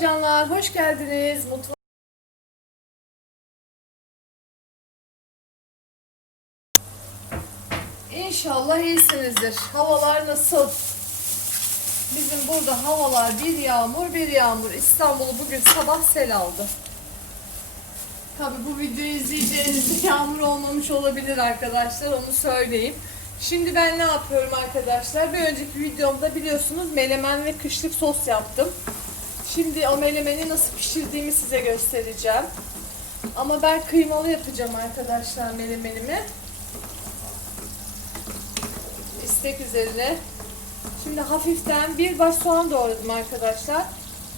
canlar, hoş geldiniz. Mutlu İnşallah iyisinizdir. Havalar nasıl? Bizim burada havalar bir yağmur bir yağmur. İstanbul'u bugün sabah sel aldı. Tabi bu videoyu izleyeceğinizde yağmur olmamış olabilir arkadaşlar onu söyleyeyim. Şimdi ben ne yapıyorum arkadaşlar? Bir önceki videomda biliyorsunuz melemen ve kışlık sos yaptım. Şimdi o melemeni nasıl pişirdiğimi size göstereceğim. Ama ben kıymalı yapacağım arkadaşlar melemenimi. İstek üzerine. Şimdi hafiften bir baş soğan doğradım arkadaşlar.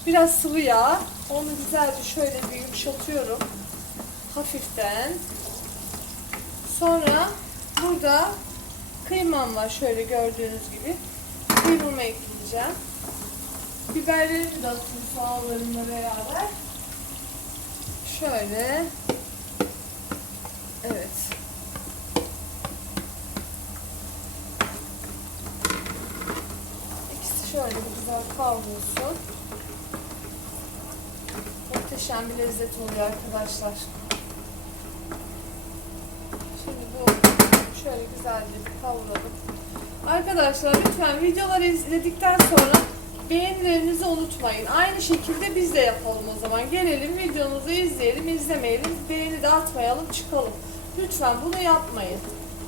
Biraz sıvı yağ. Onu güzelce şöyle bir yumuşatıyorum. Hafiften. Sonra burada kıymam var şöyle gördüğünüz gibi. Kıymamı ekleyeceğim. Biberlerimi de atayım soğanlarımla beraber. Şöyle. Evet. İkisi şöyle bir güzel kavrulsun. Muhteşem bir lezzet oluyor arkadaşlar. Şimdi bu şöyle güzelce kavuralım. Arkadaşlar lütfen videoları izledikten sonra beğenilerinizi unutmayın. Aynı şekilde biz de yapalım o zaman. Gelelim videomuzu izleyelim, izlemeyelim. Beğeni de atmayalım, çıkalım. Lütfen bunu yapmayın.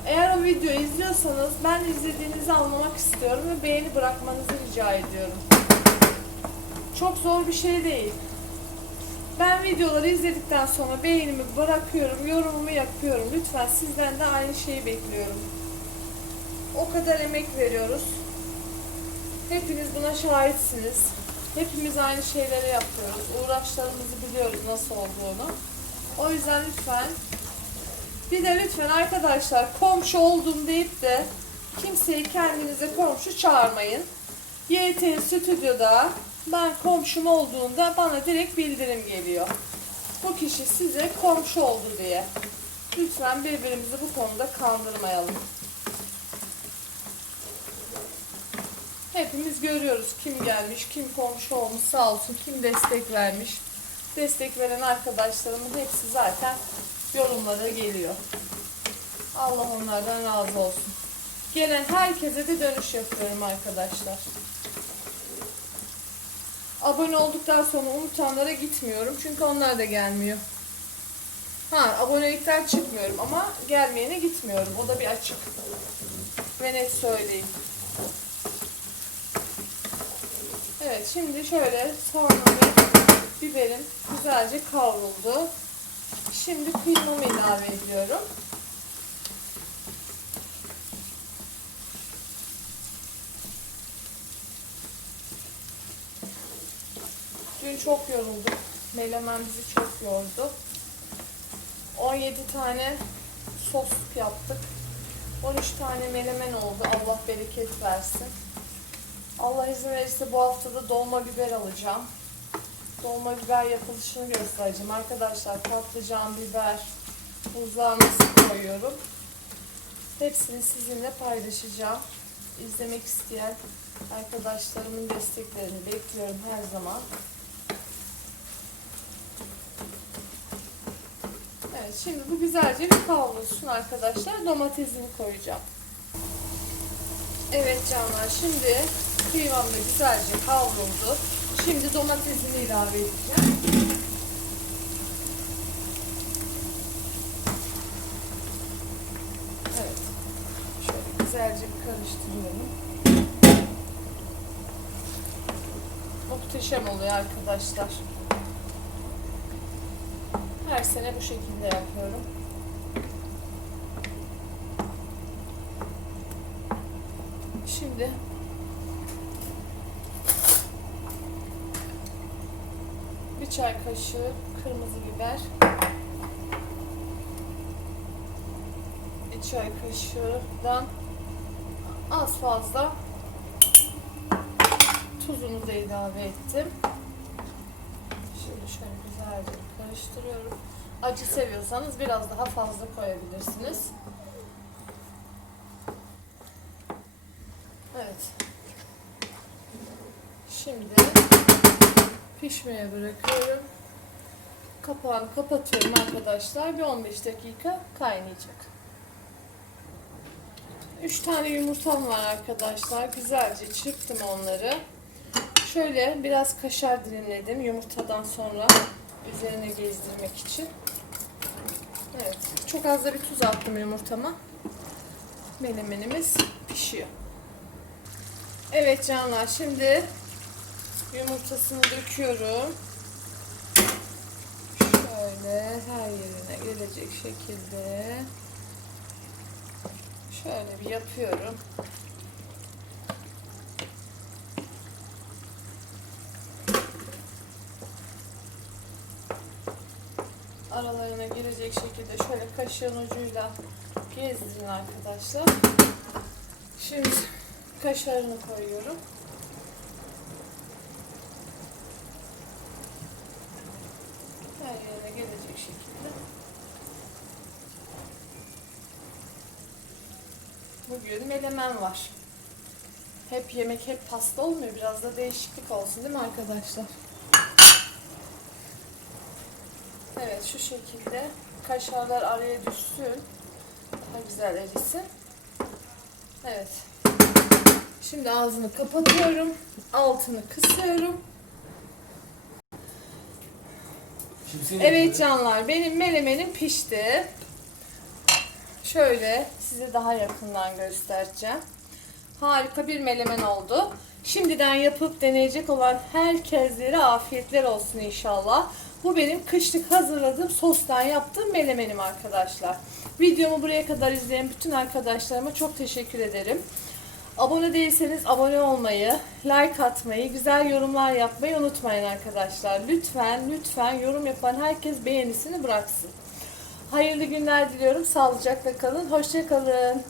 Eğer o videoyu izliyorsanız ben izlediğinizi anlamak istiyorum ve beğeni bırakmanızı rica ediyorum. Çok zor bir şey değil. Ben videoları izledikten sonra beğenimi bırakıyorum, yorumumu yapıyorum. Lütfen sizden de aynı şeyi bekliyorum. O kadar emek veriyoruz. Hepiniz buna şahitsiniz. Hepimiz aynı şeyleri yapıyoruz. Uğraşlarımızı biliyoruz nasıl olduğunu. O yüzden lütfen bir de lütfen arkadaşlar komşu oldum deyip de kimseyi kendinize komşu çağırmayın. YT stüdyoda ben komşum olduğunda bana direkt bildirim geliyor. Bu kişi size komşu oldu diye. Lütfen birbirimizi bu konuda kandırmayalım. Hepimiz görüyoruz kim gelmiş, kim komşu olmuş sağ olsun, kim destek vermiş. Destek veren arkadaşlarımın hepsi zaten yorumlara geliyor. Allah onlardan razı olsun. Gelen herkese de dönüş yapıyorum arkadaşlar. Abone olduktan sonra unutanlara gitmiyorum çünkü onlar da gelmiyor. Ha abonelikten çıkmıyorum ama gelmeyene gitmiyorum. O da bir açık. Ve net söyleyeyim. Evet şimdi şöyle soğanım ve biberim güzelce kavruldu. Şimdi kıymamı ilave ediyorum. Dün çok yorulduk. Melemen bizi çok yordu. 17 tane sos yaptık. 13 tane melemen oldu. Allah bereket versin. Allah izin verirse bu haftada dolma biber alacağım. Dolma biber yapılışını göstereceğim. Arkadaşlar patlıcan, biber, buzluğa nasıl koyuyorum. Hepsini sizinle paylaşacağım. İzlemek isteyen arkadaşlarımın desteklerini bekliyorum her zaman. Evet şimdi bu güzelce bir kavrulsun arkadaşlar. Domatesini koyacağım. Evet canlar şimdi kıymam da güzelce kavruldu. Şimdi domatesini ilave edeceğim. Evet. Şöyle güzelce bir karıştırıyorum. Muhteşem oluyor arkadaşlar. Her sene bu şekilde yapıyorum. Şimdi bir çay kaşığı kırmızı biber, bir çay kaşığından az fazla tuzunu da ilave ettim. Şimdi şöyle güzelce karıştırıyorum. Acı seviyorsanız biraz daha fazla koyabilirsiniz. Evet. Şimdi pişmeye bırakıyorum. Kapağını kapatıyorum arkadaşlar. Bir 15 dakika kaynayacak. 3 tane yumurtam var arkadaşlar. Güzelce çırptım onları. Şöyle biraz kaşar dilimledim yumurtadan sonra üzerine gezdirmek için. Evet. Çok az da bir tuz attım yumurtama. Menemenimiz pişiyor. Evet canlar şimdi yumurtasını döküyorum. Şöyle her yerine gelecek şekilde şöyle bir yapıyorum. Aralarına girecek şekilde şöyle kaşığın ucuyla gezdirin arkadaşlar. Şimdi kaşarını koyuyorum. Her gelecek şekilde. Bugün melemen var. Hep yemek, hep pasta olmuyor. Biraz da değişiklik olsun değil mi arkadaşlar? Evet şu şekilde kaşarlar araya düşsün. Daha güzel erisin. Evet. Şimdi ağzını kapatıyorum. Altını kısıyorum. Şimdi Evet canlar benim melemenim pişti. Şöyle size daha yakından göstereceğim. Harika bir melemen oldu. Şimdiden yapıp deneyecek olan herkeslere afiyetler olsun inşallah. Bu benim kışlık hazırladığım sostan yaptığım melemenim arkadaşlar. Videomu buraya kadar izleyen bütün arkadaşlarıma çok teşekkür ederim. Abone değilseniz abone olmayı, like atmayı, güzel yorumlar yapmayı unutmayın arkadaşlar. Lütfen, lütfen yorum yapan herkes beğenisini bıraksın. Hayırlı günler diliyorum. Sağlıcakla kalın. Hoşça kalın.